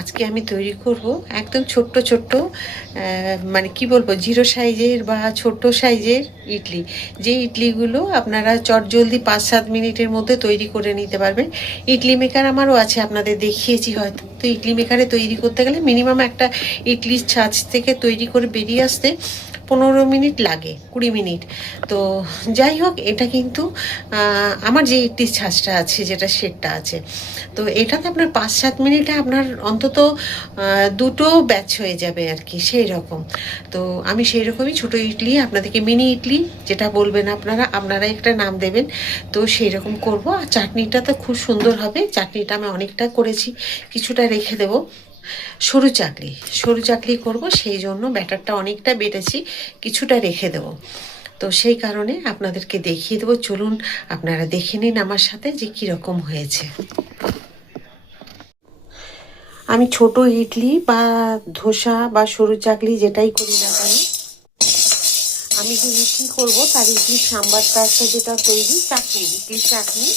আজকে আমি তৈরি করব একদম ছোট্ট ছোট্ট মানে কি বলবো, জিরো সাইজের বা ছোট্ট সাইজের ইডলি। যে ইডলিগুলো আপনারা চটজলদি 5-7 মিনিটের মধ্যে তৈরি করে নিতে পারবেন। ইডলি মেকার আমারও আছে, আপনাদের দেখিয়েছি হয়তো। তো ইডলি মেকারে তৈরি করতে গেলে মিনিমাম একটা ইডলির ছাঁচ থেকে তৈরি করে বেরিয়ে আসতে 15 মিনিট লাগে, 20 মিনিট। তো যাই হোক, এটা কিন্তু আমার যে ইডলির ছাঁচটা আছে, যেটা সেটটা আছে, তো এটাতে আপনার 5-7 মিনিটে আপনার অন্তত দুটো ব্যাচ হয়ে যাবে আর কি, সেই রকম। তো আমি সেই রকমই ছোটো ইডলি আপনাদেরকে, মিনি ইডলি যেটা বলবেন আপনারা, আপনারাই একটা নাম দেবেন। তো সেই রকম করবো। আর চাটনিটা তো খুব সুন্দর হবে। চাটনিটা আমি অনেকটা করেছি, কিছুটা রেখে দেবো। সরু চাকলি, সরু চাকলি করব, সেই জন্য ব্যাটারটা অনেকটা বেটেছি, কিছুটা রেখে দেবো। তো সেই কারণে আপনাদেরকে দেখিয়ে দেবো। চলুন আপনারা দেখে নিন আমার সাথে যে কীরকম হয়েছে। আমি ছোট ইডলি বা ধোসা বা সরু চাকলি যেটাই করি না কেন, আমি যে ইডলি করবো তার ইডলি সাম্বারটা একটা যেটা তৈরি, চাটনি, ইডলির চাটনি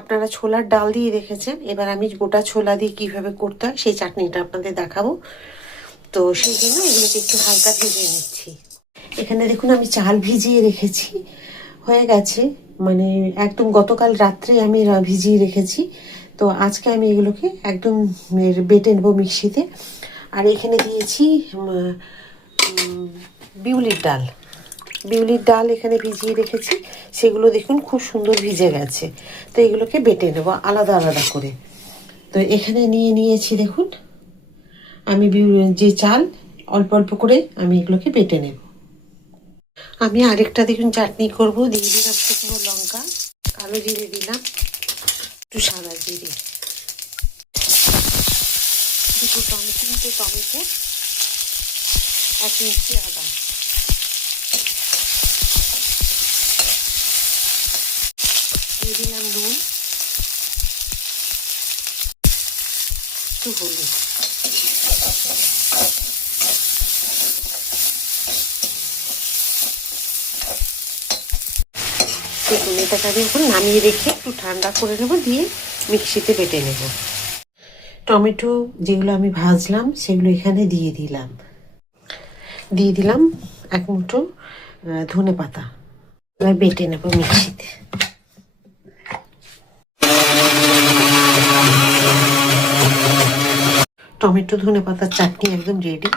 আপনারা ছোলার ডাল দিয়ে রেখেছেন। এবার আমি গোটা ছোলা দিয়ে কিভাবে করতে হয় সেই চাটনিটা আপনাদের দেখাবো। তো সেই জন্য এগুলোকে একটু হালকা ভেজে নিচ্ছি। এখানে দেখুন আমি চাল ভিজিয়ে রেখেছি, হয়ে গেছে, মানে একদম গতকাল রাত্রে আমি ভিজিয়ে রেখেছি। তো আজকে আমি এগুলোকে একদম বেটে নেবো মিক্সিতে। আর এখানে দিয়েছি বিউলির ডাল, বিউলির ডাল এখানে ভিজিয়ে রেখেছি, সেগুলো দেখুন খুব সুন্দর ভিজে গেছে। তো এগুলোকে বেটে নেবো আলাদা আলাদা করে। তো এখানে নিয়ে নিয়েছি দেখুন আমি যে চাল, অল্প অল্প করে আমি এগুলোকে বেটে নেব। আমি আরেকটা দেখুন চাটনি করব, দিয়ে দিলাম শুকনো লঙ্কা, কালো জিরে দিলাম, একটু সাদা জিরে, দুটো টমেটো, 3টে টমেটো, 1 ইঞ্চি আদা, দিয়ে দিলাম নুন, একটু হলুদ। দেখুন এটাকে আমি এখন নামিয়ে রেখে একটু ঠান্ডা করে নেবো, দিয়ে মিক্সিতে বেটে নেব। টমেটো যেগুলো আমি ভাজলাম সেগুলো এখানে দিয়ে দিলাম, দিয়ে দিলাম 1 মুঠো ধনে পাতা। এবার বেটে নেব মিক্সিতে। টমেটো ধনে পাতার চাটনি একদম রেডি,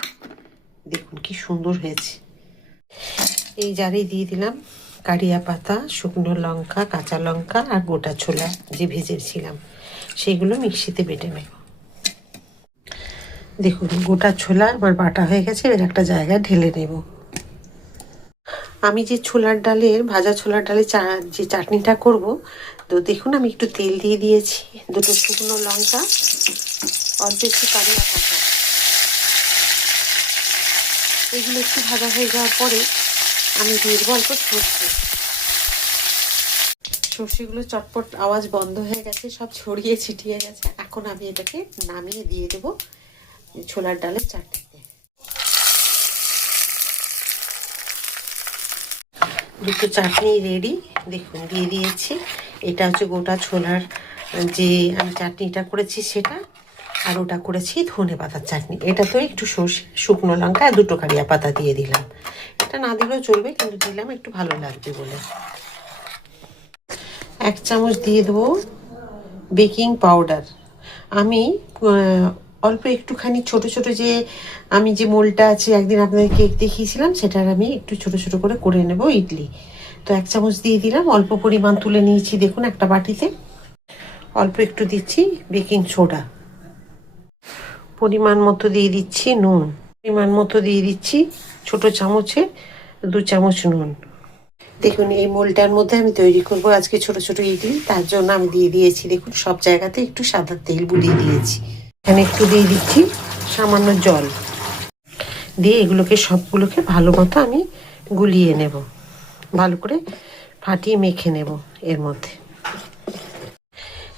দেখুন কি সুন্দর হয়েছে। এই জারে দিয়ে দিলাম কারিয়া পাতা, শুকনো লঙ্কা, কাঁচা লঙ্কা আর গোটা ছোলা যে ভেজেছিলাম সেগুলো মিক্সিতে বেটে নেব। দেখুন গোটা ছোলা আমার বাটা হয়ে গেছে, এবার একটা জায়গায় ঢেলে নেব। আমি যে ছোলার ডালের, ভাজা ছোলার ডালের যে চাটনিটা করব, তো দেখুন আমি একটু তেল দিয়ে দিয়েছি, দুটো শুকনো লঙ্কা, অল্প একটু কারিয়া পাতা, এগুলো একটু ভাজা হয়ে যাওয়ার পরে আমি দিয়ে দেবো অল্প সর্ষে। সর্ষেগুলো চটপট আওয়াজ বন্ধ হয়ে গেছে, সব ছড়িয়ে ছিটিয়ে গেছে। এখন আমি এটাকে নামিয়ে দিয়ে দেবো ছোলার ডালের চাটনিতে। দুটো চাটনি রেডি, দেখুন দিয়ে দিয়েছি। এটা হচ্ছে গোটা ছোলার যে আমি চাটনিটা করেছি সেটা, আর ওটা করেছি ধনে পাতার চাটনি। এটা তো একটু সর্ষে, শুকনো লঙ্কা আর দুটো কারিয়া পাতা দিয়ে দিলাম। এটা না দিলেও চলবে, কিন্তু দিলাম একটু ভালো লাগবে বলে। 1 চামচ দিয়ে দেবো বেকিং পাউডার। আমি অল্প একটুখানি ছোট ছোট যে আমি যে মোলটা আছে, একদিন আপনাদের কেক দেখিয়েছিলাম, সেটার আমি একটু ছোট ছোট করে নেব ইডলি। তো 1 চামচ দিয়ে দিলাম, অল্প পরিমাণ তুলে নিয়েছি দেখুন একটা বাটিতে। অল্প একটু দিচ্ছি বেকিং সোডা, পরিমাণ মতো দিয়ে দিচ্ছি নুন, পরিমাণ মতো দিয়ে দিচ্ছি ছোট চামচে 2 চামচ নুন। দেখুন এই মোলটার মধ্যে আমি তৈরি করব আজকে ছোট ছোট ইডলি, তার জন্য আমি দিয়ে দিয়েছি দেখুন সব জায়গাতে একটু সাদা তেল বুলিয়ে দিয়েছি। এখানে একটু দিয়ে দিচ্ছি সামান্য জল, দিয়ে এগুলোকে সবগুলোকে ভালো মতো আমি গুলিয়ে নেব, ভালো করে ফাটিয়ে মেখে নেব এর মধ্যে।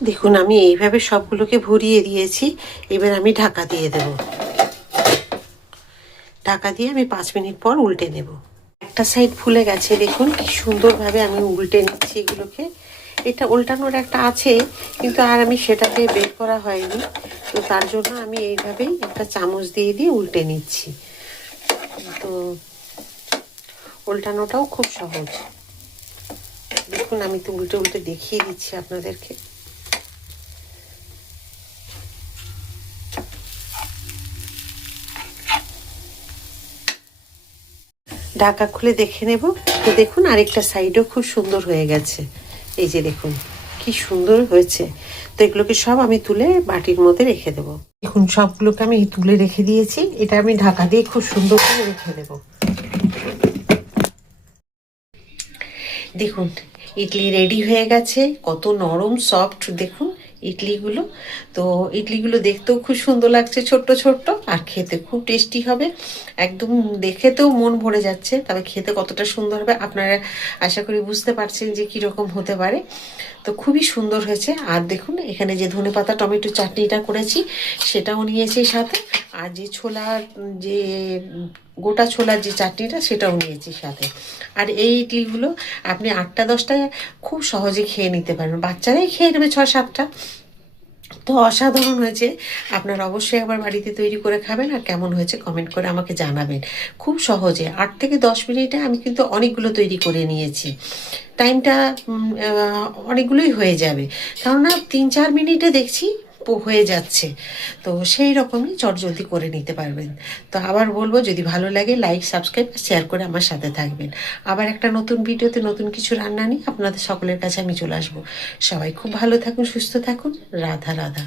দেখুন আমি এইভাবে সবগুলোকে ভরিয়ে দিয়েছি। এবার আমি ঢাকা দিয়ে দেব, ঢাকা দিয়ে আমি 5 মিনিট পর উল্টে নেব। একটা সাইড ফুলে গেছে দেখুন কি সুন্দরভাবে আমি উল্টে নিচ্ছি এগুলোকে। এটা উল্টানোর একটা আছে, কিন্তু আর আমি সেটাকে বের করা হয়নি। তো তার জন্য আমি এইভাবেই একটা চামচ দিয়ে দিয়ে উল্টে নিচ্ছি। তো উল্টানোটাও খুব সহজ। দেখুন আমি তো উল্টে উল্টে দেখিয়ে দিচ্ছি আপনাদেরকে। ঢাকা খুলে দেখে নেব। তো দেখুন আরেকটা সাইডও খুব সুন্দর হয়ে গেছে। এই যে দেখুন কি সুন্দর হয়েছে। তো এগুলোকে সব আমি তুলে বাটির মধ্যে রেখে দেব। দেখুন সবগুলোকে আমি তুলে রেখে দিয়েছি। এটা আমি ঢাকা দিয়ে খুব সুন্দর করে রেখে দেব। দেখুন ইডলি রেডি হয়ে গেছে, কত নরম সফট দেখুন ইডলিগুলো। তো ইডলিগুলো দেখতেও খুব সুন্দর লাগছে, ছোট্ট ছোট্ট, আর খেতে খুব টেস্টি হবে। একদম দেখেতেও মন ভরে যাচ্ছে, তবে খেতে কতটা সুন্দর হবে আপনারা আশা করি বুঝতে পারছেন যে কীরকম হতে পারে। তো খুবই সুন্দর হয়েছে। আর দেখুন এখানে যে ধনেপাতা টমেটো চাটনিটা করেছি সেটাও নিয়েছি সাথে, আর যে ছোলার যে গোটা ছোলার যে চাটনিটা সেটাও নিয়েছি সাথে। আর এই ইডলিগুলো আপনি 8টা-10টায় খুব সহজে খেয়ে নিতে পারবেন, বাচ্চারাই খেয়ে নেবে 6-7টা। তো অসাধারণ হয়েছে। আপনারা অবশ্যই আবার বাড়িতে তৈরি করে খাবেন, আর কেমন হয়েছে কমেন্ট করে আমাকে জানাবেন। খুব সহজে 8 থেকে 10 মিনিটে আমি কিন্তু অনেকগুলো তৈরি করে নিয়েছি। টাইমটা অনেকগুলোই হয়ে যাবে, কেননা 3-4 মিনিটে দেখছি হয়ে যাচ্ছে। তো সেই রকমই চটজলদি করে নিতে পারবেন। তো আবার বলবো, যদি ভালো লাগে লাইক সাবস্ক্রাইব শেয়ার করে আমার সাথে থাকবেন। আবার একটা নতুন ভিডিওতে নতুন কিছু রান্না নিয়ে আপনাদের সকলের কাছে আমি চলে আসবো। সবাই খুব ভালো থাকুন, সুস্থ থাকুন। রাধা রাধা।